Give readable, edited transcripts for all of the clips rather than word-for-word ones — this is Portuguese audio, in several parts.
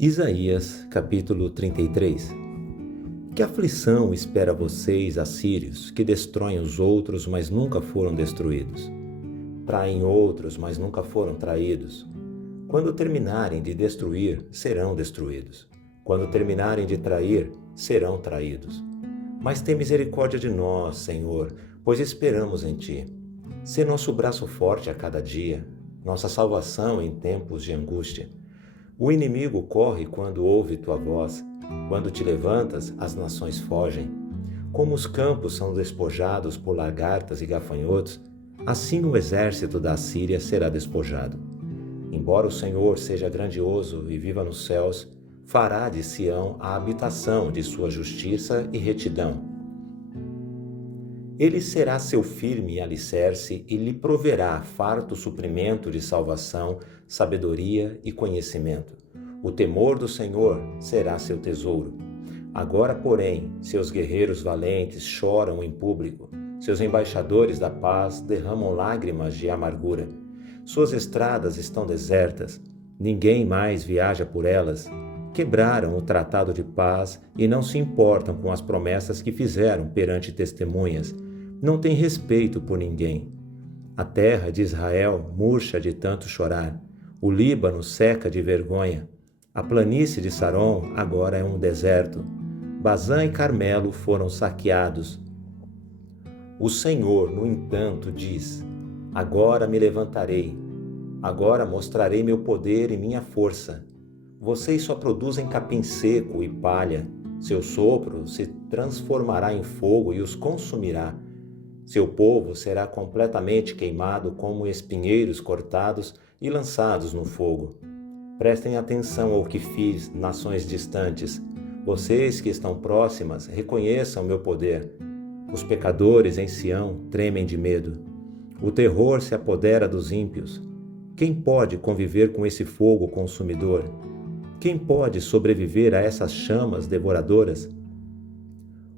Isaías, capítulo 33. Que aflição espera vocês, assírios, que destroem os outros, mas nunca foram destruídos? Traem outros, mas nunca foram traídos. Quando terminarem de destruir, serão destruídos. Quando terminarem de trair, serão traídos. Mas tem misericórdia de nós, Senhor, pois esperamos em Ti. Sê nosso braço forte a cada dia, nossa salvação em tempos de angústia. O inimigo corre quando ouve tua voz. Quando te levantas, as nações fogem. Como os campos são despojados por lagartas e gafanhotos, assim o exército da Assíria será despojado. Embora o Senhor seja grandioso e viva nos céus, fará de Sião a habitação de sua justiça e retidão. Ele será seu firme alicerce e lhe proverá farto suprimento de salvação, sabedoria e conhecimento. O temor do Senhor será seu tesouro. Agora, porém, seus guerreiros valentes choram em público. Seus embaixadores da paz derramam lágrimas de amargura. Suas estradas estão desertas. Ninguém mais viaja por elas. Quebraram o tratado de paz e não se importam com as promessas que fizeram perante testemunhas. Não têm respeito por ninguém. A terra de Israel murcha de tanto chorar. O Líbano seca de vergonha. A planície de Saron agora é um deserto. Bazã e Carmelo foram saqueados. O Senhor, no entanto, diz: agora me levantarei. Agora mostrarei meu poder e minha força. Vocês só produzem capim seco e palha. Seu sopro se transformará em fogo e os consumirá. Seu povo será completamente queimado como espinheiros cortados e lançados no fogo. Prestem atenção ao que fiz, nações distantes. Vocês que estão próximas, reconheçam meu poder. Os pecadores em Sião tremem de medo. O terror se apodera dos ímpios. Quem pode conviver com esse fogo consumidor? Quem pode sobreviver a essas chamas devoradoras?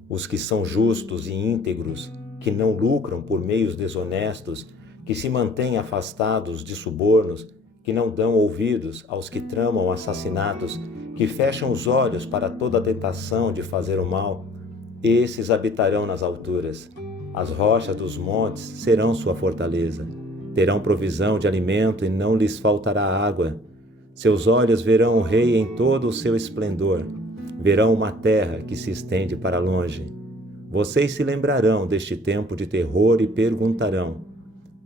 Os que são justos e íntegros, que não lucram por meios desonestos, que se mantêm afastados de subornos, que não dão ouvidos aos que tramam assassinatos, que fecham os olhos para toda a tentação de fazer o mal, esses habitarão nas alturas. As rochas dos montes serão sua fortaleza. Terão provisão de alimento e não lhes faltará água. Seus olhos verão o rei em todo o seu esplendor. Verão uma terra que se estende para longe. Vocês se lembrarão deste tempo de terror e perguntarão: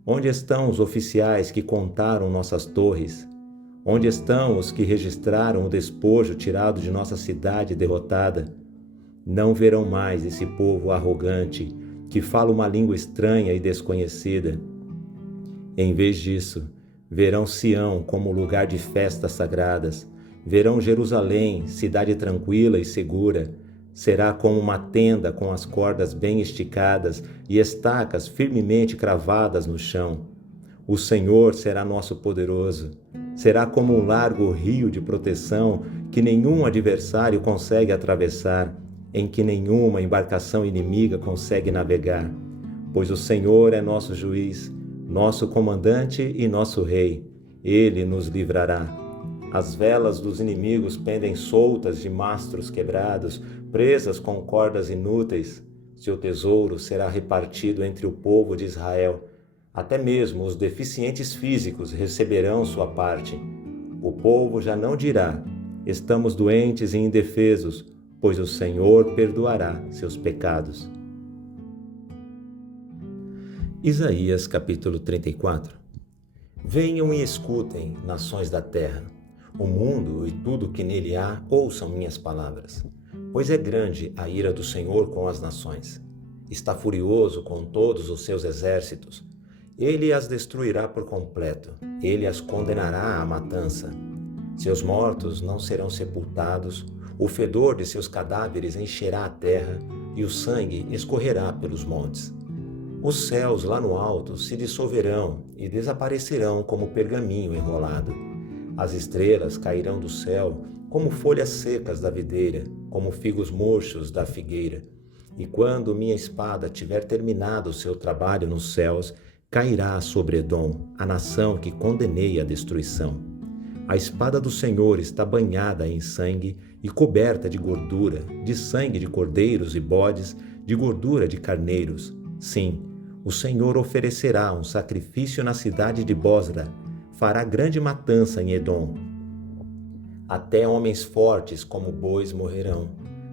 onde estão os oficiais que contaram nossas torres? Onde estão os que registraram o despojo tirado de nossa cidade derrotada? Não verão mais esse povo arrogante, que fala uma língua estranha e desconhecida. Em vez disso, verão Sião como lugar de festas sagradas. Verão Jerusalém, cidade tranquila e segura. Será como uma tenda com as cordas bem esticadas e estacas firmemente cravadas no chão. O Senhor será nosso poderoso. Será como um largo rio de proteção que nenhum adversário consegue atravessar, em que nenhuma embarcação inimiga consegue navegar. Pois o Senhor é nosso juiz, nosso comandante e nosso rei. Ele nos livrará. As velas dos inimigos pendem soltas de mastros quebrados, presas com cordas inúteis. Seu tesouro será repartido entre o povo de Israel. Até mesmo os deficientes físicos receberão sua parte. O povo já não dirá: estamos doentes e indefesos, pois o Senhor perdoará seus pecados. Isaías capítulo 34. Venham e escutem, nações da terra. O mundo e tudo que nele há, ouçam minhas palavras. Pois é grande a ira do Senhor com as nações. Está furioso com todos os seus exércitos. Ele as destruirá por completo. Ele as condenará à matança. Seus mortos não serão sepultados. O fedor de seus cadáveres encherá a terra e o sangue escorrerá pelos montes. Os céus lá no alto se dissolverão e desaparecerão como pergaminho enrolado. As estrelas cairão do céu como folhas secas da videira, como figos murchos da figueira. E quando minha espada tiver terminado o seu trabalho nos céus, cairá sobre Edom, a nação que condenei à destruição. A espada do Senhor está banhada em sangue e coberta de gordura, de sangue de cordeiros e bodes, de gordura de carneiros. Sim, o Senhor oferecerá um sacrifício na cidade de Bosra, fará grande matança em Edom. Até homens fortes como bois morrerão,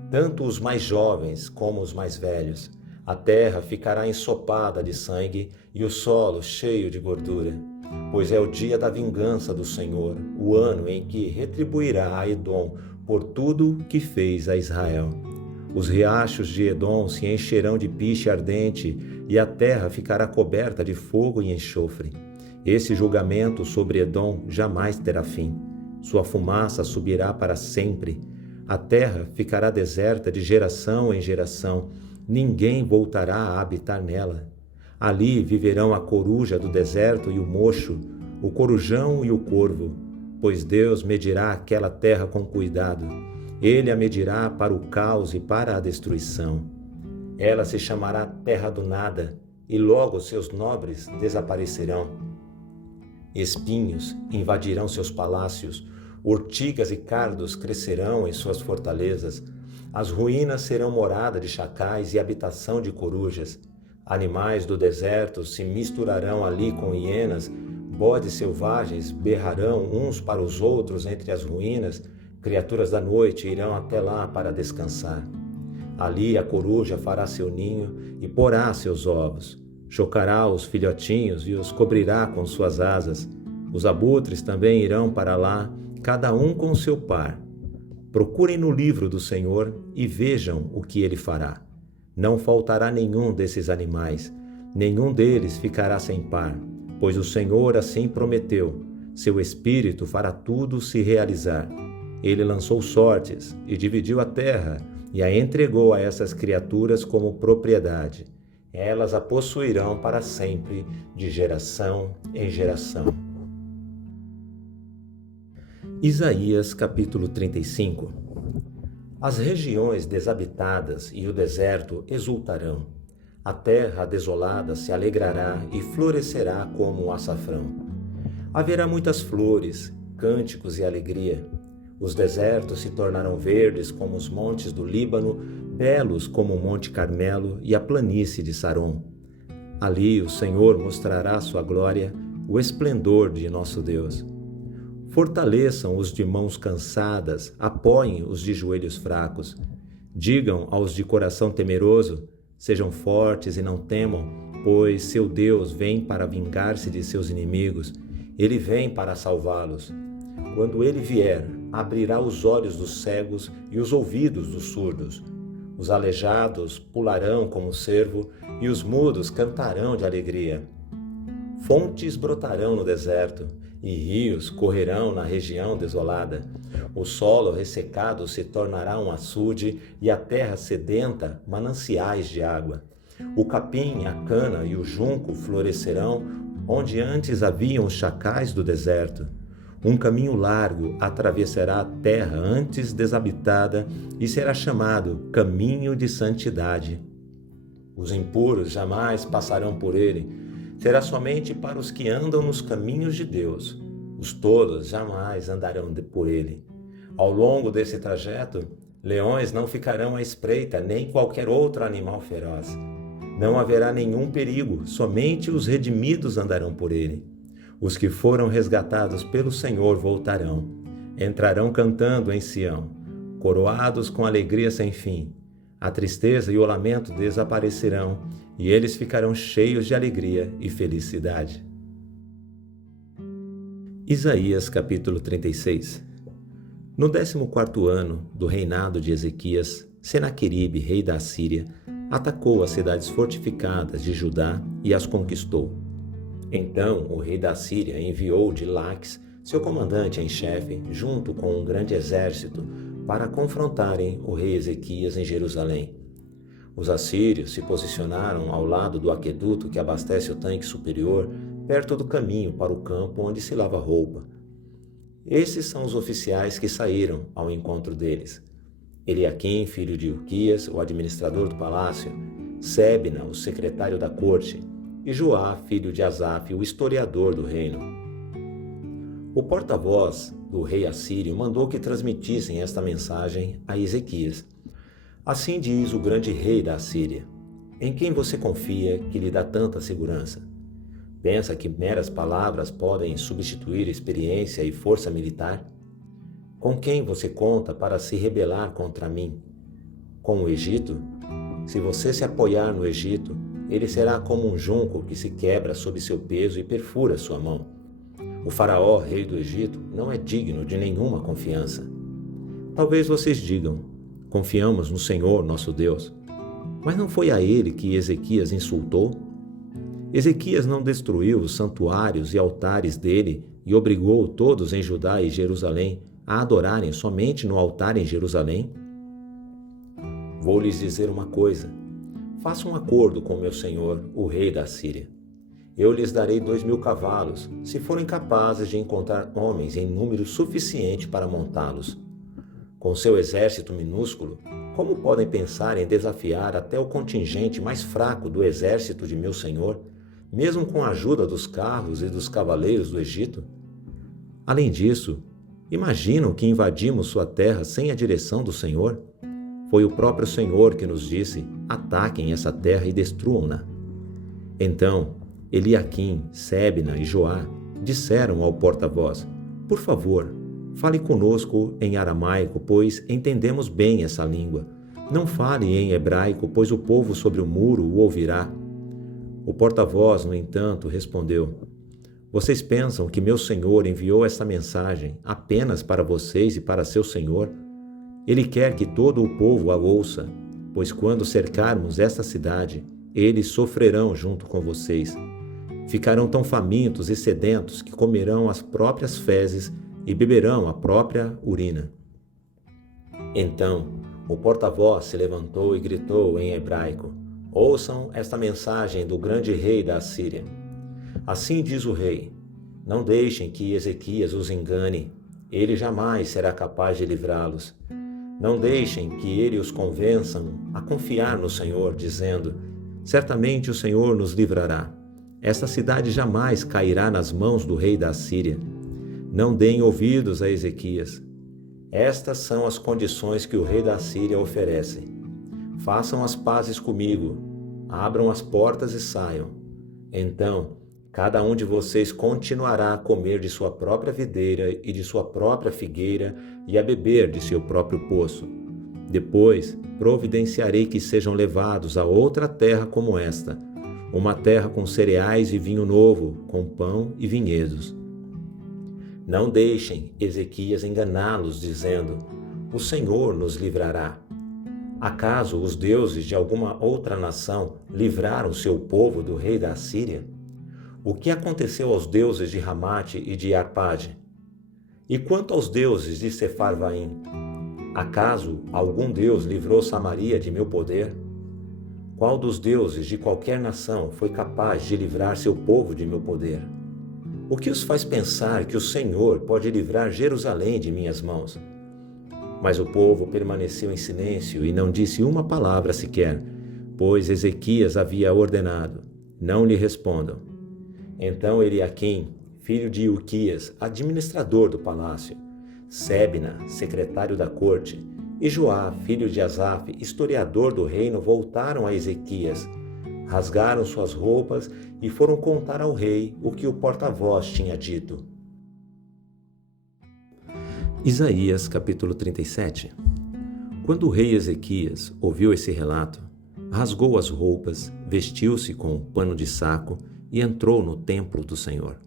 tanto os mais jovens como os mais velhos. A terra ficará ensopada de sangue e o solo cheio de gordura, pois é o dia da vingança do Senhor, o ano em que retribuirá a Edom por tudo que fez a Israel. Os riachos de Edom se encherão de piche ardente e a terra ficará coberta de fogo e enxofre. Esse julgamento sobre Edom jamais terá fim. Sua fumaça subirá para sempre. A terra ficará deserta de geração em geração. Ninguém voltará a habitar nela. Ali viverão a coruja do deserto e o mocho, o corujão e o corvo, pois Deus medirá aquela terra com cuidado. Ele a medirá para o caos e para a destruição. Ela se chamará terra do nada, e logo seus nobres desaparecerão. Espinhos invadirão seus palácios, urtigas e cardos crescerão em suas fortalezas. As ruínas serão morada de chacais e habitação de corujas. Animais do deserto se misturarão ali com hienas, bodes selvagens berrarão uns para os outros entre as ruínas, criaturas da noite irão até lá para descansar. Ali a coruja fará seu ninho e porá seus ovos. Chocará os filhotinhos e os cobrirá com suas asas. Os abutres também irão para lá, cada um com seu par. Procurem no livro do Senhor e vejam o que ele fará. Não faltará nenhum desses animais, nenhum deles ficará sem par, pois o Senhor assim prometeu. Seu espírito fará tudo se realizar. Ele lançou sortes e dividiu a terra e a entregou a essas criaturas como propriedade. Elas a possuirão para sempre, de geração em geração. Isaías capítulo 35. As regiões desabitadas e o deserto exultarão. A terra desolada se alegrará e florescerá como o açafrão. Haverá muitas flores, cânticos e alegria. Os desertos se tornarão verdes como os montes do Líbano, belos como o Monte Carmelo e a planície de Saron. Ali o Senhor mostrará sua glória, o esplendor de nosso Deus. Fortaleçam os de mãos cansadas, apoiem os de joelhos fracos. Digam aos de coração temeroso, sejam fortes e não temam, pois seu Deus vem para vingar-se de seus inimigos, ele vem para salvá-los. Quando ele vier, abrirá os olhos dos cegos e os ouvidos dos surdos. Os aleijados pularão como o cervo e os mudos cantarão de alegria. Fontes brotarão no deserto e rios correrão na região desolada. O solo ressecado se tornará um açude e a terra sedenta mananciais de água. O capim, a cana e o junco florescerão onde antes haviam os chacais do deserto. Um caminho largo atravessará a terra antes desabitada e será chamado Caminho de Santidade. Os impuros jamais passarão por ele. Será somente para os que andam nos caminhos de Deus. Os tolos jamais andarão por ele. Ao longo desse trajeto, leões não ficarão à espreita, nem qualquer outro animal feroz. Não haverá nenhum perigo, somente os redimidos andarão por ele. Os que foram resgatados pelo Senhor voltarão, entrarão cantando em Sião, coroados com alegria sem fim. A tristeza e o lamento desaparecerão, e eles ficarão cheios de alegria e felicidade. Isaías capítulo 36. No 14º ano do reinado de Ezequias, Senaqueribe, rei da Assíria, atacou as cidades fortificadas de Judá e as conquistou. Então o rei da Assíria enviou de Laques, seu comandante em chefe, junto com um grande exército, para confrontarem o rei Ezequias em Jerusalém. Os assírios se posicionaram ao lado do aqueduto que abastece o tanque superior, perto do caminho para o campo onde se lava roupa. Esses são os oficiais que saíram ao encontro deles: Eliaquim, filho de Hilquias, o administrador do palácio, Sebna, o secretário da corte, e Joá, filho de Asaf, o historiador do reino. O porta-voz do rei assírio, mandou que transmitissem esta mensagem a Ezequias. Assim diz o grande rei da Assíria: em quem você confia que lhe dá tanta segurança? Pensa que meras palavras podem substituir experiência e força militar? Com quem você conta para se rebelar contra mim? Com o Egito? Se você se apoiar no Egito, ele será como um junco que se quebra sob seu peso e perfura sua mão. O faraó, rei do Egito, não é digno de nenhuma confiança. Talvez vocês digam: confiamos no Senhor, nosso Deus. Mas não foi a ele que Ezequias insultou? Ezequias não destruiu os santuários e altares dele e obrigou todos em Judá e Jerusalém a adorarem somente no altar em Jerusalém? Vou lhes dizer uma coisa: faça um acordo com meu senhor, o rei da Síria. Eu lhes darei 2.000 cavalos, se forem capazes de encontrar homens em número suficiente para montá-los. Com seu exército minúsculo, como podem pensar em desafiar até o contingente mais fraco do exército de meu senhor, mesmo com a ajuda dos carros e dos cavaleiros do Egito? Além disso, imaginam que invadimos sua terra sem a direção do Senhor? Foi o próprio Senhor que nos disse: ataquem essa terra e destruam-na. Então, Eliaquim, Sebna e Joá disseram ao porta-voz: por favor, fale conosco em aramaico, pois entendemos bem essa língua. Não fale em hebraico, pois o povo sobre o muro o ouvirá. O porta-voz, no entanto, respondeu: vocês pensam que meu senhor enviou esta mensagem apenas para vocês e para seu senhor? Ele quer que todo o povo a ouça, pois quando cercarmos esta cidade, eles sofrerão junto com vocês. Ficarão tão famintos e sedentos que comerão as próprias fezes e beberão a própria urina. Então, o porta-voz se levantou e gritou em hebraico: ouçam esta mensagem do grande rei da Assíria. Assim diz o rei: não deixem que Ezequias os engane, ele jamais será capaz de livrá-los. Não deixem que ele os convençam a confiar no Senhor, dizendo: certamente o Senhor nos livrará. Esta cidade jamais cairá nas mãos do rei da Assíria. Não deem ouvidos a Ezequias. Estas são as condições que o rei da Assíria oferece. Façam as pazes comigo, abram as portas e saiam. Então, cada um de vocês continuará a comer de sua própria videira e de sua própria figueira e a beber de seu próprio poço. Depois, providenciarei que sejam levados a outra terra como esta, uma terra com cereais e vinho novo, com pão e vinhedos. Não deixem Ezequias enganá-los, dizendo: o Senhor nos livrará. Acaso os deuses de alguma outra nação livraram seu povo do rei da Assíria? O que aconteceu aos deuses de Ramate e de Arpade? E quanto aos deuses de Sefarvaim? Acaso algum deus livrou Samaria de meu poder? Qual dos deuses de qualquer nação foi capaz de livrar seu povo de meu poder? O que os faz pensar que o Senhor pode livrar Jerusalém de minhas mãos? Mas o povo permaneceu em silêncio e não disse uma palavra sequer, pois Ezequias havia ordenado: não lhe respondam. Então Eliaquim, filho de Ilquias, administrador do palácio, Sebna, secretário da corte, e Joá, filho de Asaf, historiador do reino, voltaram a Ezequias, rasgaram suas roupas e foram contar ao rei o que o porta-voz tinha dito. Isaías capítulo 37. Quando o rei Ezequias ouviu esse relato, rasgou as roupas, vestiu-se com um pano de saco e entrou no templo do Senhor.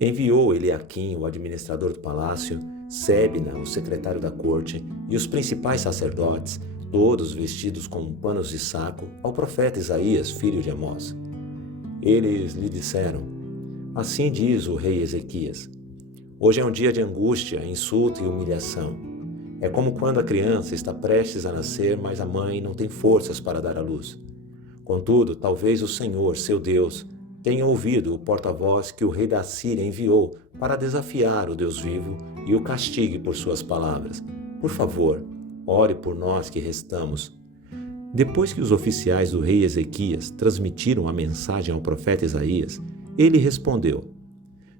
Enviou Eliaquim, o administrador do palácio, Sebna, o secretário da corte, e os principais sacerdotes, todos vestidos com panos de saco, ao profeta Isaías, filho de Amós. Eles lhe disseram: assim diz o rei Ezequias: hoje é um dia de angústia, insulto e humilhação. É como quando a criança está prestes a nascer, mas a mãe não tem forças para dar à luz. Contudo, talvez o Senhor, seu Deus, tenha ouvido o porta-voz que o rei da Síria enviou para desafiar o Deus vivo e o castigue por suas palavras. Por favor, ore por nós que restamos. Depois que os oficiais do rei Ezequias transmitiram a mensagem ao profeta Isaías, ele respondeu: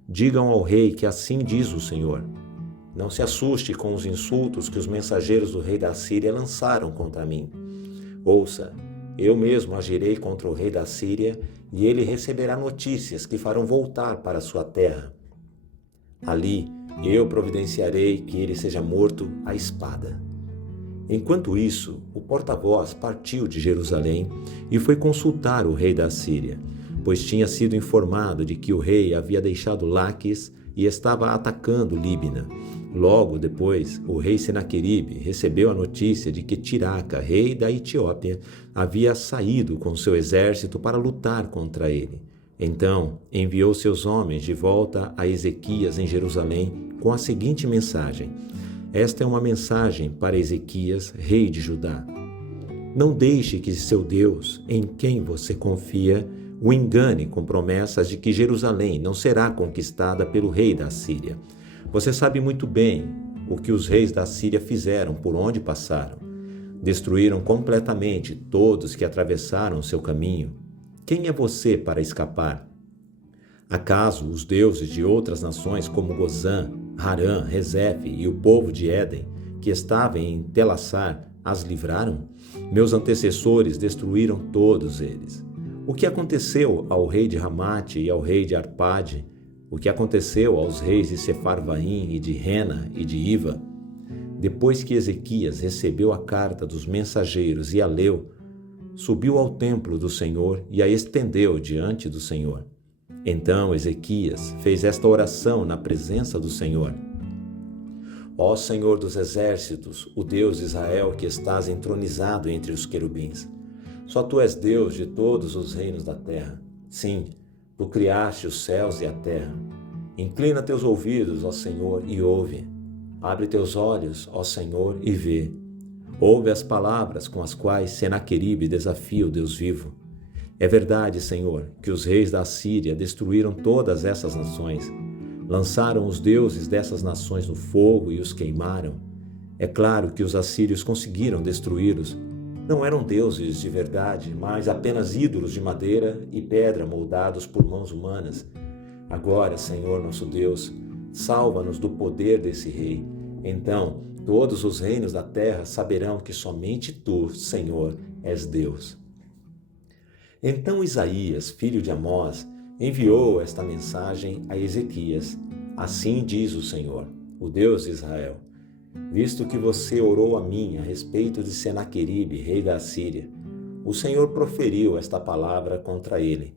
digam ao rei que assim diz o Senhor: Não se assuste com os insultos que os mensageiros do rei da Síria lançaram contra mim. Ouça, eu mesmo agirei contra o rei da Síria e ele receberá notícias que farão voltar para sua terra. Ali eu providenciarei que ele seja morto à espada. Enquanto isso, o porta-voz partiu de Jerusalém e foi consultar o rei da Síria, pois tinha sido informado de que o rei havia deixado Laquis e estava atacando Líbina. Logo depois, o rei Senaqueribe recebeu a notícia de que Tiraca, rei da Etiópia, havia saído com seu exército para lutar contra ele. Então, enviou seus homens de volta a Ezequias em Jerusalém com a seguinte mensagem: esta é uma mensagem para Ezequias, rei de Judá. Não deixe que seu Deus, em quem você confia, o engane com promessas de que Jerusalém não será conquistada pelo rei da Síria. Você sabe muito bem o que os reis da Síria fizeram por onde passaram. Destruíram completamente todos que atravessaram seu caminho. Quem é você para escapar? Acaso os deuses de outras nações como Gozã, Harã, Rezefe e o povo de Éden, que estava em Telassar, as livraram? Meus antecessores destruíram todos eles. O que aconteceu ao rei de Ramate e ao rei de Arpade? O que aconteceu aos reis de Sefarvaim e de Rena e de Iva? Depois que Ezequias recebeu a carta dos mensageiros e a leu, subiu ao templo do Senhor e a estendeu diante do Senhor. Então Ezequias fez esta oração na presença do Senhor: Ó Senhor dos exércitos, o Deus de Israel que estás entronizado entre os querubins, só tu és Deus de todos os reinos da terra. Sim, tu criaste os céus e a terra. Inclina teus ouvidos, ó Senhor, e ouve. Abre teus olhos, ó Senhor, e vê. Ouve as palavras com as quais Senaqueribe desafia o Deus vivo. É verdade, Senhor, que os reis da Síria destruíram todas essas nações. Lançaram os deuses dessas nações no fogo e os queimaram. É claro que os assírios conseguiram destruí-los. Não eram deuses de verdade, mas apenas ídolos de madeira e pedra moldados por mãos humanas. Agora, Senhor nosso Deus, salva-nos do poder desse rei. Então, todos os reinos da terra saberão que somente tu, Senhor, és Deus. Então Isaías, filho de Amós, enviou esta mensagem a Ezequias. Assim diz o Senhor, o Deus de Israel: visto que você orou a mim a respeito de Senaqueribe, rei da Assíria, o Senhor proferiu esta palavra contra ele.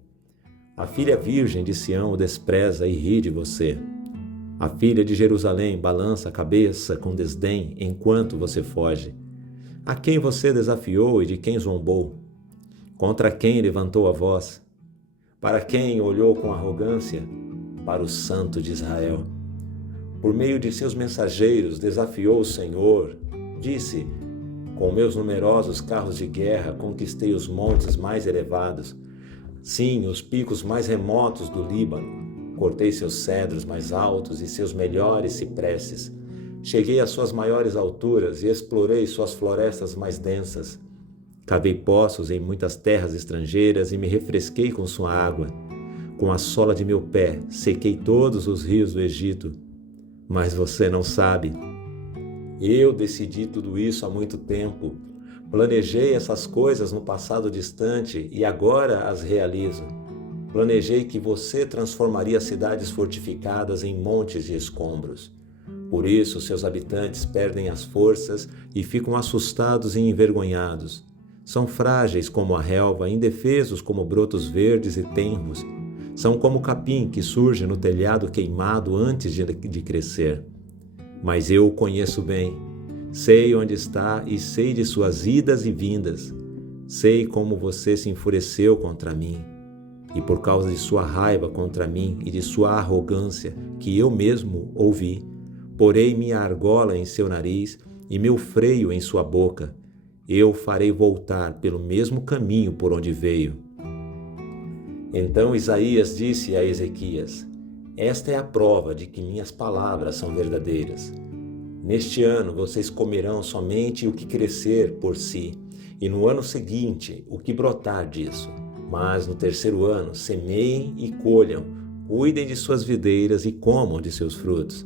A filha virgem de Sião o despreza e ri de você. A filha de Jerusalém balança a cabeça com desdém enquanto você foge. A quem você desafiou e de quem zombou? Contra quem levantou a voz? Para quem olhou com arrogância? Para o Santo de Israel. Por meio de seus mensageiros desafiou o Senhor. Disse: com meus numerosos carros de guerra conquistei os montes mais elevados. Sim, os picos mais remotos do Líbano. Cortei seus cedros mais altos e seus melhores cipresses. Cheguei às suas maiores alturas e explorei suas florestas mais densas. Cavei poços em muitas terras estrangeiras e me refresquei com sua água. Com a sola de meu pé, sequei todos os rios do Egito. Mas você não sabe. Eu decidi tudo isso há muito tempo. Planejei essas coisas no passado distante e agora as realizo. Planejei que você transformaria cidades fortificadas em montes de escombros. Por isso, seus habitantes perdem as forças e ficam assustados e envergonhados. São frágeis como a relva, indefesos como brotos verdes e tenros. São como o capim que surge no telhado queimado antes de crescer. Mas eu o conheço bem. Sei onde está e sei de suas idas e vindas. Sei como você se enfureceu contra mim. E por causa de sua raiva contra mim e de sua arrogância, que eu mesmo ouvi, porei minha argola em seu nariz e meu freio em sua boca. Eu farei voltar pelo mesmo caminho por onde veio. Então Isaías disse a Ezequias: esta é a prova de que minhas palavras são verdadeiras. Neste ano vocês comerão somente o que crescer por si, e no ano seguinte o que brotar disso. Mas no terceiro ano semeiem e colham, cuidem de suas videiras e comam de seus frutos.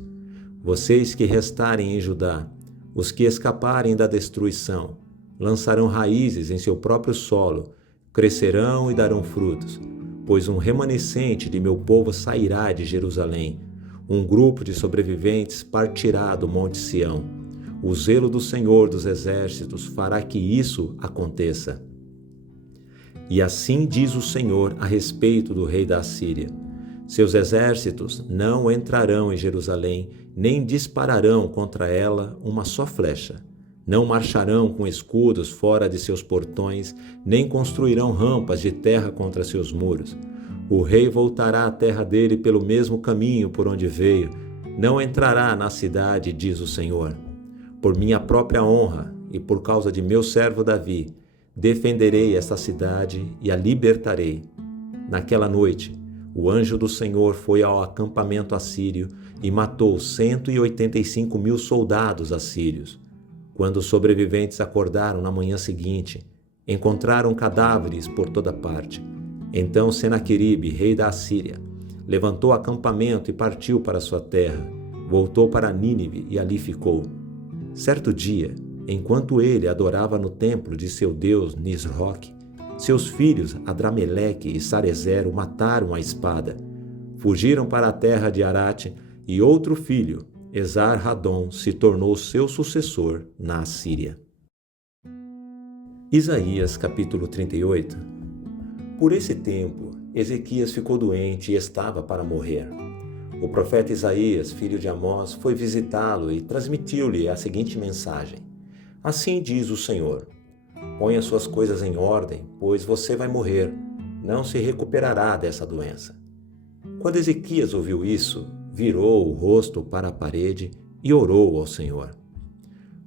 Vocês que restarem em Judá, os que escaparem da destruição, lançarão raízes em seu próprio solo, crescerão e darão frutos, pois um remanescente de meu povo sairá de Jerusalém, um grupo de sobreviventes partirá do Monte Sião. O zelo do Senhor dos Exércitos fará que isso aconteça. E assim diz o Senhor a respeito do rei da Assíria: seus exércitos não entrarão em Jerusalém, nem dispararão contra ela uma só flecha. Não marcharão com escudos fora de seus portões, nem construirão rampas de terra contra seus muros. O rei voltará à terra dele pelo mesmo caminho por onde veio. Não entrará na cidade, diz o Senhor. Por minha própria honra e por causa de meu servo Davi, defenderei esta cidade e a libertarei. Naquela noite, o anjo do Senhor foi ao acampamento assírio e matou 185.000 soldados assírios. Quando os sobreviventes acordaram na manhã seguinte, encontraram cadáveres por toda parte. Então Senaqueribe, rei da Assíria, levantou acampamento e partiu para sua terra. Voltou para Nínive e ali ficou. Certo dia, enquanto ele adorava no templo de seu deus Nisroque, seus filhos Adrameleque e Sarezer o mataram à espada. Fugiram para a terra de Arate e outro filho, Esar-Hadon, se tornou seu sucessor na Assíria. Isaías capítulo 38. Por esse tempo, Ezequias ficou doente e estava para morrer. O profeta Isaías, filho de Amós, foi visitá-lo e transmitiu-lhe a seguinte mensagem: assim diz o Senhor: ponha suas coisas em ordem, pois você vai morrer, não se recuperará dessa doença. Quando Ezequias ouviu isso, virou o rosto para a parede e orou ao Senhor.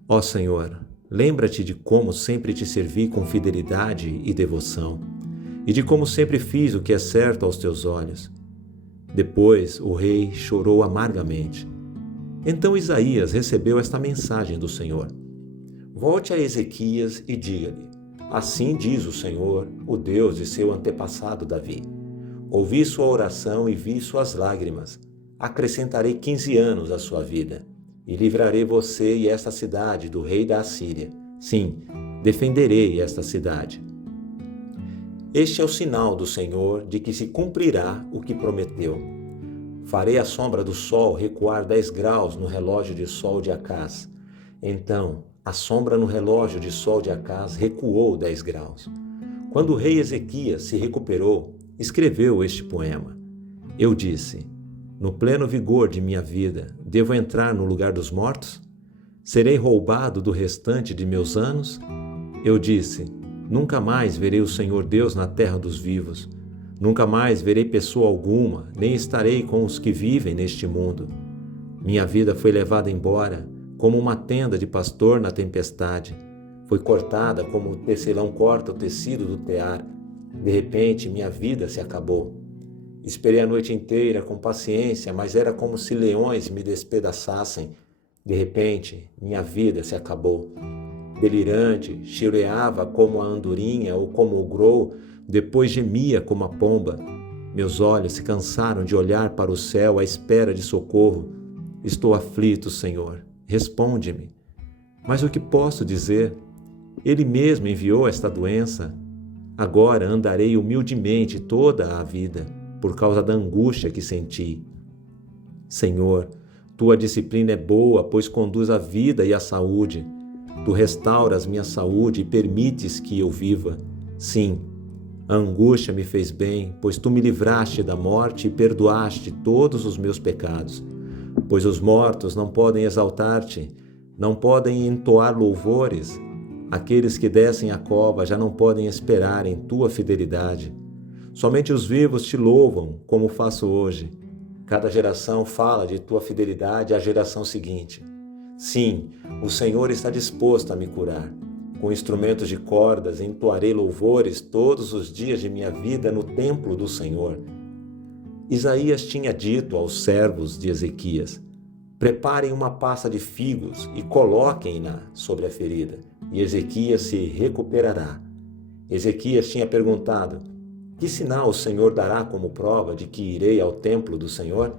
Ó Senhor, lembra-te de como sempre te servi com fidelidade e devoção, e de como sempre fiz o que é certo aos teus olhos. Depois o rei chorou amargamente. Então Isaías recebeu esta mensagem do Senhor: volte a Ezequias e diga-lhe: assim diz o Senhor, o Deus de seu antepassado Davi. Ouvi sua oração e vi suas lágrimas. Acrescentarei 15 anos à sua vida, e livrarei você e esta cidade do rei da Assíria. Sim, defenderei esta cidade. Este é o sinal do Senhor de que se cumprirá o que prometeu. Farei a sombra do sol recuar 10 graus no relógio de sol de Acás. Então, a sombra no relógio de sol de Acás recuou 10 graus. Quando o rei Ezequias se recuperou, escreveu este poema. Eu disse: no pleno vigor de minha vida, devo entrar no lugar dos mortos? Serei roubado do restante de meus anos? Eu disse: nunca mais verei o Senhor Deus na terra dos vivos. Nunca mais verei pessoa alguma, nem estarei com os que vivem neste mundo. Minha vida foi levada embora, como uma tenda de pastor na tempestade. Foi cortada como o tecelão corta o tecido do tear. De repente, minha vida se acabou. Esperei a noite inteira com paciência, mas era como se leões me despedaçassem. De repente, minha vida se acabou. Delirante, chileava como a andorinha ou como o grou, depois gemia como a pomba. Meus olhos se cansaram de olhar para o céu à espera de socorro. Estou aflito, Senhor. Responde-me. Mas o que posso dizer? Ele mesmo enviou esta doença. Agora andarei humildemente toda a vida, por causa da angústia que senti. Senhor, tua disciplina é boa, pois conduz a vida e a saúde. Tu restauras minha saúde e permites que eu viva. Sim, a angústia me fez bem, pois tu me livraste da morte e perdoaste todos os meus pecados. Pois os mortos não podem exaltar-te, não podem entoar louvores. Aqueles que descem a cova já não podem esperar em tua fidelidade. Somente os vivos te louvam, como faço hoje. Cada geração fala de tua fidelidade à geração seguinte. Sim, o Senhor está disposto a me curar. Com instrumentos de cordas entoarei louvores todos os dias de minha vida no templo do Senhor. Isaías tinha dito aos servos de Ezequias: preparem uma pasta de figos e coloquem-na sobre a ferida, e Ezequias se recuperará. Ezequias tinha perguntado: que sinal o Senhor dará como prova de que irei ao templo do Senhor?